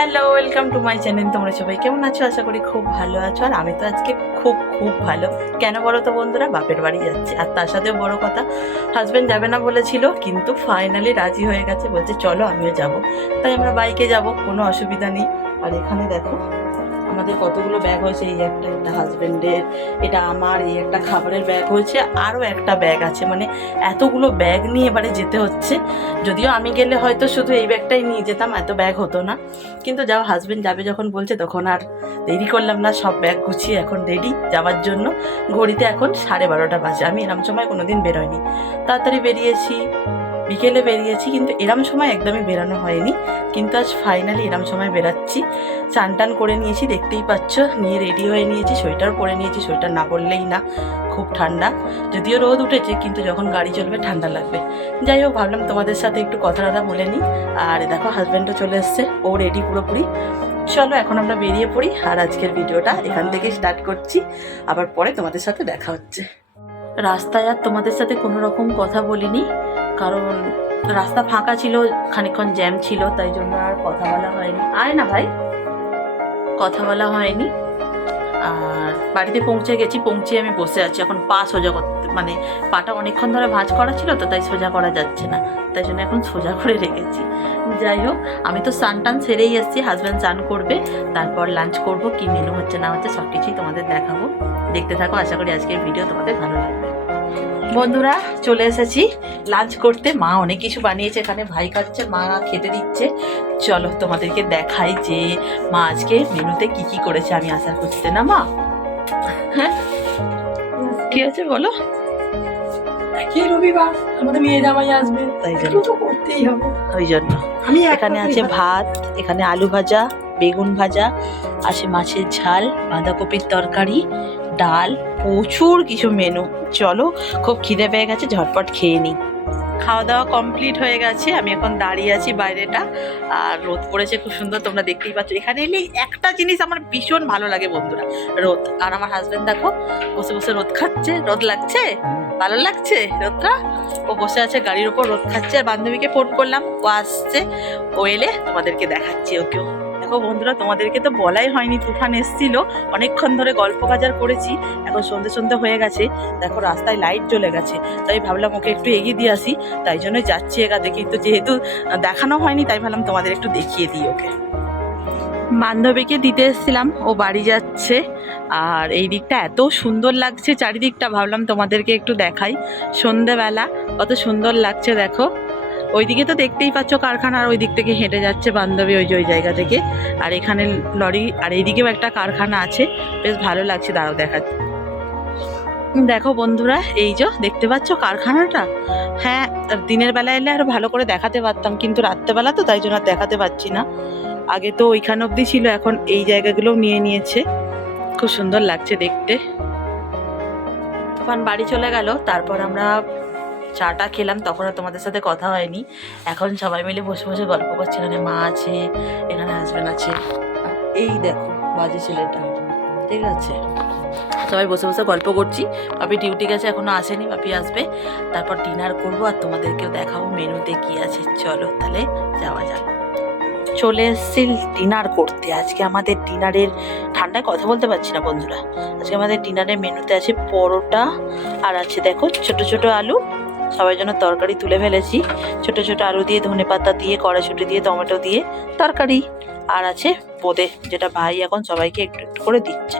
Hello, welcome to my channel. তোমরা সবাই কেমন আছো? আশা করি খুব ভালো আছো। আর আমি তো আজকে খুব ভালো। কেন বলো তো বন্ধুরা, বাপের বাড়ি যাচ্ছি। আর তার সাথেও বড় কথা, হাজব্যান্ড যাবে না বলেছিল, কিন্তু ফাইনালি রাজি হয়ে গেছে, বলছে চলো আমিও যাব। তাই আমরা বাইকে যাব, কোনো অসুবিধা নেই। আর এখানে দেখো আমাদের কতগুলো ব্যাগ হয়েছে। এই একটা, এটা হাজব্যান্ডের, এটা আমার, এই একটা খাবারের ব্যাগ হয়েছে, আরও একটা ব্যাগ আছে। মানে এতগুলো ব্যাগ নিয়ে এবারে যেতে হচ্ছে। যদিও আমি গেলে হয়তো শুধু এই ব্যাগটাই নিয়ে যেতাম, এত ব্যাগ হতো না। কিন্তু যাও, হাজব্যান্ড যাবে যখন বলছে, তখন আর দেরি করলাম না, সব ব্যাগ গুছিয়ে এখন রেডি যাওয়ার জন্য। ঘড়িতে এখন 12:30 বাজে। আমি এরম সময় কোনোদিন বেরোয়নি, তাড়াতাড়ি বেরিয়েছি, বিকেলে বেরিয়েছি, কিন্তু এরম সময় একদমই বেরানো হয়নি। কিন্তু আজ ফাইনালি এরম সময় বেরাচ্ছি। চান টান করে নিয়েছি, দেখতেই পাচ্ছ, নিয়ে রেডি হয়ে নিয়েছি, সোয়েটার পরে নিয়েছি। সোয়েটার না পরলেই না, খুব ঠান্ডা। যদিও রোদ উঠেছে, কিন্তু যখন গাড়ি চলবে ঠান্ডা লাগবে। যাই হোক, ভাবলাম তোমাদের সাথে একটু কথা বলে নিই। আর দেখো হাজব্যান্ডও চলে এসছে, ও রেডি পুরোপুরি। চলো এখন আমরা বেরিয়ে পড়ি। আর আজকের ভিডিওটা এখান থেকে স্টার্ট করছি, আবার পরে তোমাদের সাথে দেখা হচ্ছে। রাস্তায় আর তোমাদের সাথে কোনো রকম কথা বলিনি, কারণ রাস্তা ফাঁকা ছিল, খানিকক্ষণ জ্যাম ছিল, তাই জন্য আর কথা বলা হয়নি। আয় না ভাই, কথা বলা হয়নি। আর বাড়িতে পৌঁছে গেছি, পৌঁছে আমি বসে আছি এখন। পা সোজা করতে, মানে পাটা অনেকক্ষণ ধরে ভাঁজ করা ছিল তো, তাই সোজা করা যাচ্ছে না, তাই জন্য এখন সোজা করে রেখেছি। যাই হোক, আমি তো স্নান টান সেরেই এসেছি। হাজব্যান্ড স্নান করবে, তারপর লাঞ্চ করব। কি মেনু হচ্ছে না হচ্ছে সব কিছুই তোমাদের দেখাবো। দেখতে থাকো, আশা করি আজকের ভিডিও তোমাদের ভালো লাগবে। বন্ধুরা, চলে এসেছি লাঞ্চ করতে। মা অনেক কিছু বানিয়েছে, এখানে ভাই খাচ্ছে, মা খেতে দিচ্ছে। চলো তোমাদেরকে দেখাই যে মা আজকে মেনুতে কি কি করেছে। আমি আশা করছি না মা, হ্যাঁ কি আছে বলো। কি রবিবার আমাদের মেয়ে জামাই আসবে, তাই জন্য তো করতেই হবে। ওই জন্য আমি এখানে আছে ভাত, এখানে আলু ভাজা, বেগুন ভাজা, আছে মাছের ঝাল, বাঁধাকপির তরকারি, ডাল, প্রচুর কিছু মেনু। চলো, খুব খিদে পেয়ে গেছে, ঝটপট খেয়ে নিই। খাওয়া দাওয়া কমপ্লিট হয়ে গেছে, আমি এখন দাঁড়িয়ে আছি বাইরেটা। আর রোদ পড়েছে খুব সুন্দর, তোমরা দেখতেই পাচ্ছ। এখানে এলেই একটা জিনিস আমার ভীষণ ভালো লাগে বন্ধুরা, রোদ। আর আমার হাজবেন্ড দেখো বসে বসে রোদ খাচ্ছে। রোদ লাগছে, ভালো লাগছে রোদটা। ও বসে আছে গাড়ির ওপর, রোদ খাচ্ছে। আর বান্ধবীকে ফোন করলাম, ও আসছে, ও এলে তোমাদেরকে দেখাচ্ছি ওকেও। দেখো বন্ধুরা, তোমাদেরকে তো বলাই হয়নি, তুফান এসেছিল, অনেকক্ষণ ধরে গল্প বাজার করেছি। এখন সন্ধে হয়ে গেছে, দেখো রাস্তায় লাইট জ্বলে গেছে, তাই ভাবলাম ওকে একটু এগিয়ে দিয়ে আসি। তাই জন্যই যাচ্ছি এগা দেখি। তো যেহেতু দেখানো হয়নি, তাই ভাবলাম তোমাদের একটু দেখিয়ে দিই ওকে। বান্ধবীকে দিতে এসেছিলাম, ও বাড়ি যাচ্ছে। আর এই দিকটা এত সুন্দর লাগছে চারিদিকটা, ভাবলাম তোমাদেরকে একটু দেখাই। সন্ধেবেলা কত সুন্দর লাগছে দেখো। ওইদিকে তো দেখতেই পাচ্ছ কারখানা, আর ওই দিক থেকে হেঁটে যাচ্ছে বান্ধবী ওই যে ওই জায়গা থেকে। আর এখানে লরি, আর এইদিকেও একটা কারখানা আছে, বেশ ভালো লাগছে। দাঁড়াও দেখাচ্ছি। দেখো বন্ধুরা, এই যে দেখতে পাচ্ছ কারখানাটা। হ্যাঁ, দিনের বেলা এলে আরো ভালো করে দেখাতে পারতাম, কিন্তু রাত্রেবেলা তো, তাই জন্য আর দেখাতে পারছি না। আগে তো ওইখান অবধি ছিল, এখন এই জায়গাগুলোও নিয়ে নিয়েছে। খুব সুন্দর লাগছে দেখতে। তখন বাড়ি চলে গেল, তারপর আমরা চাটা খেলাম, তখন আর তোমাদের সাথে কথা হয়নি। এখন সবাই মিলে বসে বসে গল্প করছে। এখানে মা আছে, এখানে হাজবেন্ড আছে, এই দেখো বাজে ছেলেটা, ঠিক আছে। সবাই বসে বসে গল্প করছি। পাপি ডিউটি গেছে, এখনো আসেনি, পাপি আসবে, তারপর ডিনার করবো আর তোমাদেরকেও দেখাবো মেনুতে কি আছে। চলো তাহলে যাওয়া যাক। চলে এসেছি ডিনার করতে। আজকে আমাদের ডিনারের, ঠান্ডায় কথা বলতে পারছি না বন্ধুরা, আজকে আমাদের ডিনারের মেনুতে আছে পরোটা, আর আছে দেখো ছোট ছোট আলু, সবার জন্য তরকারি তুলে ফেলেছি। ছোট ছোট আলু দিয়ে, ধনেপাতা দিয়ে, কড়াইশুঁটি দিয়ে, টমেটো দিয়ে তরকারি। আর আছে বোঁদে, যেটা ভাই এখন সবাইকে একটু একটু করে দিচ্ছে।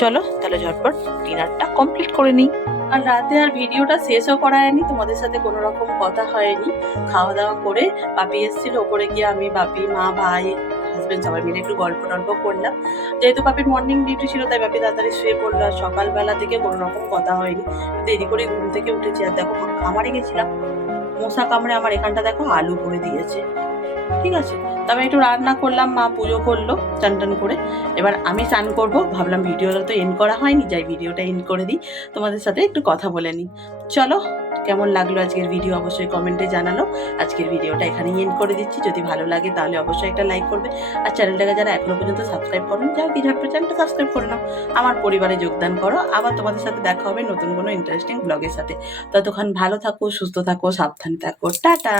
চলো তাহলে ঝটপট ডিনারটা কমপ্লিট করে নিই। আর রাতে আর ভিডিওটা শেষও করা হয়নি, তোমাদের সাথে কোনো রকম কথা হয়নি। খাওয়া দাওয়া করে পাপি এসেছিল, ওপরে গিয়ে আমি, পাপি, মা, ভাই, হাজবেন্ড সবাই মিলে একটু গল্প টল্প করলাম। যেহেতু পাপির মর্নিং ডিউটি ছিল, তাই পাপি তাড়াতাড়ি শুয়ে পড়লো। আর সকালবেলা থেকে কোনো রকম কথা হয়নি, দেরি করে ঘুম থেকে উঠেছি। আর দেখো খামারে গেছিলাম, মশা কামড়ে আমার এখানটা দেখো আলু করে দিয়েছে, ঠিক আছে। তবে একটু রান্না করলাম, মা পুজো করলো চান টান করে। এবার আমি স্নান করবো, ভাবলাম ভিডিওটা তো এন্ড করা হয়নি, যাই ভিডিওটা এন্ড করে দিই, তোমাদের সাথে একটু কথা বলে নিই। চলো, কেমন লাগলো আজকের ভিডিও অবশ্যই কমেন্টে জানালো। আজকের ভিডিওটা এখানেই এন্ড করে দিচ্ছি। যদি ভালো লাগে তাহলে অবশ্যই একটা লাইক করবে। আর চ্যানেলটাকে যারা এখনো পর্যন্ত সাবস্ক্রাইব করেন, যাও কি ঝটপট চ্যানেলটা সাবস্ক্রাইব করে নাও, আমার পরিবারে যোগদান করো। আবার তোমাদের সাথে দেখা হবে নতুন কোনো ইন্টারেস্টিং ব্লগের সাথে। ততক্ষণ ভালো থাকো, সুস্থ থাকো, সাবধানে থাকো, টাটা।